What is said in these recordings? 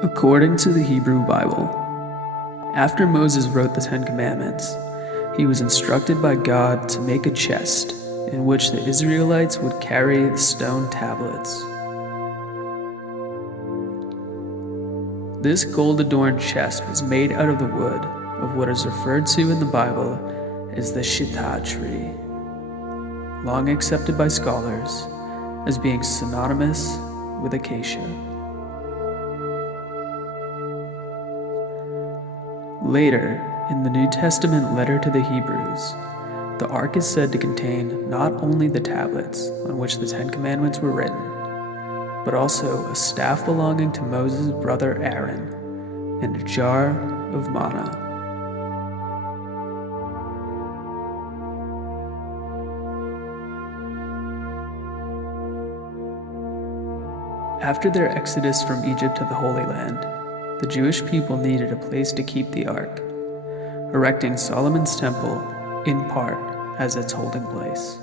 According to the Hebrew Bible, after Moses wrote the Ten Commandments, he was instructed by God to make a chest in which the Israelites would carry the stone tablets. This gold-adorned chest was made out of the wood of what is referred to in the Bible as the shittah tree, long accepted by scholars as being synonymous with acacia. Later, in the New Testament letter to the Hebrews, the ark is said to contain not only the tablets on which the Ten Commandments were written, but also a staff belonging to Moses' brother Aaron and a jar of manna. After their exodus from Egypt to the Holy Land, the Jewish people needed a place to keep the ark, erecting Solomon's temple, in part, as its holding place.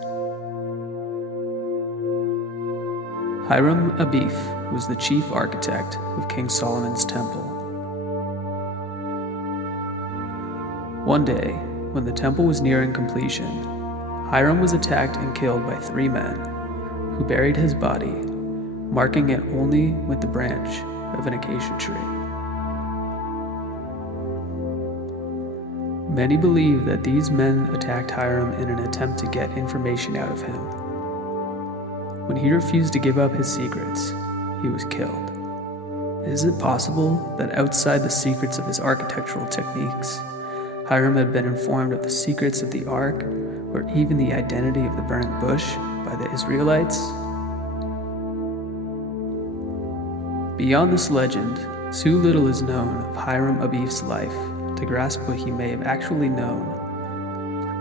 Hiram Abif was the chief architect of King Solomon's temple. One day, when the temple was nearing completion, Hiram was attacked and killed by 3 men, who buried his body, marking it only with the branch of an acacia tree. Many believe that these men attacked Hiram in an attempt to get information out of him. When he refused to give up his secrets, he was killed. Is it possible that outside the secrets of his architectural techniques, Hiram had been informed of the secrets of the ark, or even the identity of the burning bush, by the Israelites? Beyond this legend, too little is known of Hiram Abif's life to grasp what he may have actually known.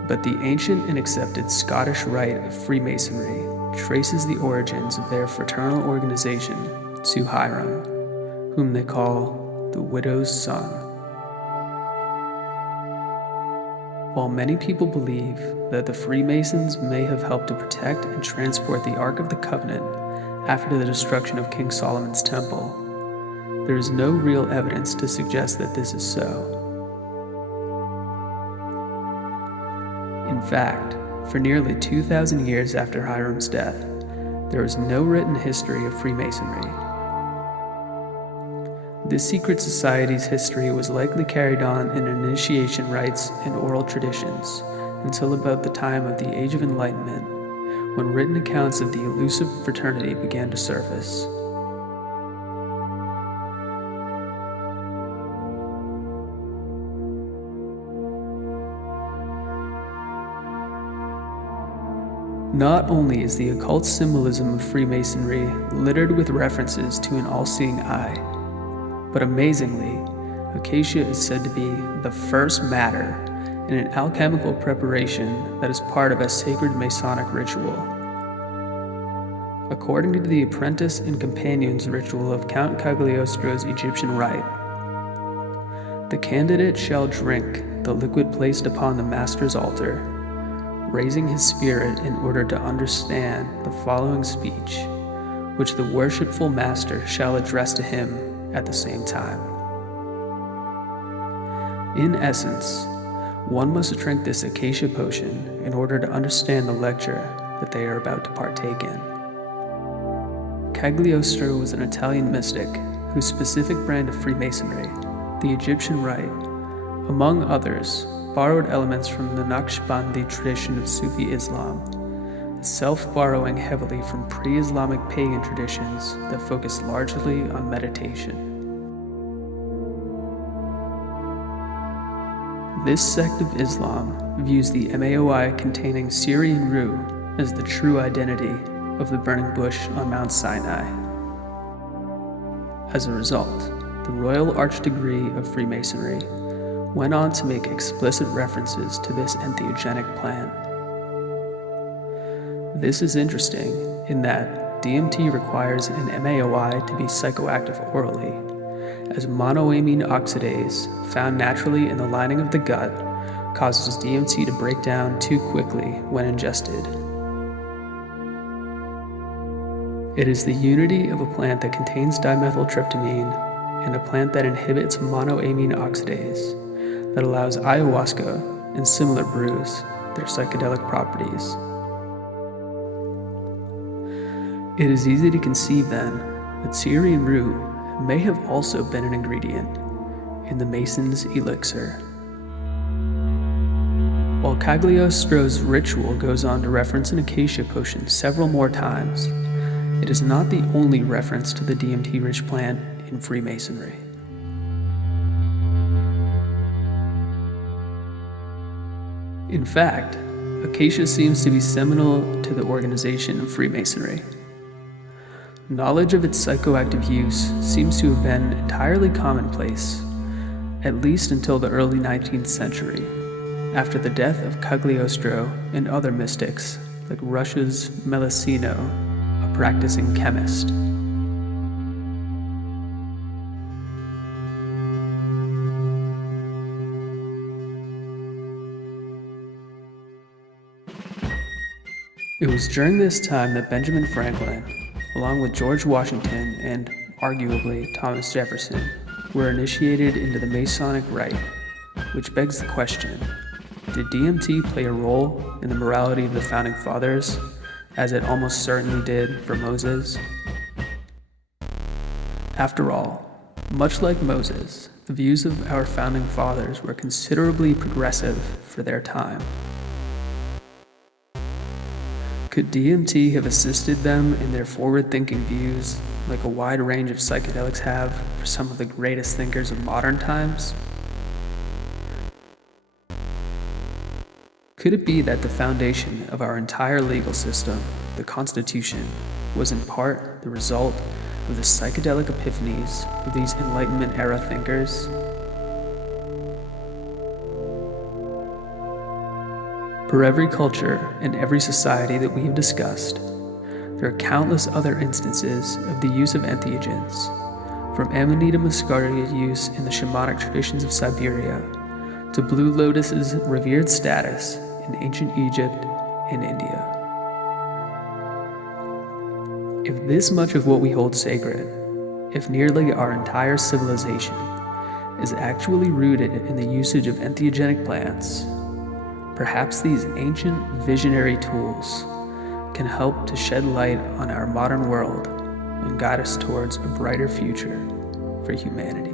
But the ancient and accepted Scottish rite of Freemasonry traces the origins of their fraternal organization to Hiram, whom they call the widow's son. While many people believe that the Freemasons may have helped to protect and transport the Ark of the Covenant after the destruction of King Solomon's temple, there is no real evidence to suggest that this is so. In fact, for nearly 2,000 years after Hiram's death, there is no written history of Freemasonry. This secret society's history was likely carried on in initiation rites and oral traditions until about the time of the Age of Enlightenment, when written accounts of the elusive fraternity began to surface. Not only is the occult symbolism of Freemasonry littered with references to an all-seeing eye, but amazingly, acacia is said to be the first matter in an alchemical preparation that is part of a sacred Masonic ritual. According to the apprentice and companion's ritual of Count Cagliostro's Egyptian rite, the candidate shall drink the liquid placed upon the master's altar, raising his spirit in order to understand the following speech, which the worshipful master shall address to him at the same time. In essence, one must drink this acacia potion in order to understand the lecture that they are about to partake in. Cagliostro was an Italian mystic whose specific brand of Freemasonry, the Egyptian rite, among others, borrowed elements from the Naqshbandi tradition of Sufi Islam, itself borrowing heavily from pre-Islamic pagan traditions that focused largely on meditation. This sect of Islam views the MAOI containing Syrian rue as the true identity of the burning bush on Mount Sinai. As a result, the Royal Archdegree of Freemasonry went on to make explicit references to this entheogenic plan. This is interesting in that DMT requires an MAOI to be psychoactive orally, as monoamine oxidase, found naturally in the lining of the gut, causes DMT to break down too quickly when ingested. It is the unity of a plant that contains dimethyltryptamine and a plant that inhibits monoamine oxidase that allows ayahuasca and similar brews their psychedelic properties. It is easy to conceive then that Syrian root may have also been an ingredient in the Mason's elixir. While Cagliostro's ritual goes on to reference an acacia potion several more times, it is not the only reference to the DMT-rich plant in Freemasonry. In fact, acacia seems to be seminal to the organization of Freemasonry. Knowledge of its psychoactive use seems to have been entirely commonplace, at least until the early 19th century, after the death of Cagliostro and other mystics like Russia's Melusino, a practicing chemist. It was during this time that Benjamin Franklin, along with George Washington and, arguably, Thomas Jefferson, were initiated into the Masonic rite, which begs the question, did DMT play a role in the morality of the Founding Fathers, as it almost certainly did for Moses? After all, much like Moses, the views of our Founding Fathers were considerably progressive for their time. Could DMT have assisted them in their forward-thinking views, like a wide range of psychedelics have for some of the greatest thinkers of modern times? Could it be that the foundation of our entire legal system, the Constitution, was in part the result of the psychedelic epiphanies of these Enlightenment-era thinkers? For every culture and every society that we have discussed, there are countless other instances of the use of entheogens, from Amanita muscaria's use in the shamanic traditions of Siberia to Blue Lotus's revered status in ancient Egypt and India. If this much of what we hold sacred, if nearly our entire civilization, is actually rooted in the usage of entheogenic plants, perhaps these ancient visionary tools can help to shed light on our modern world and guide us towards a brighter future for humanity.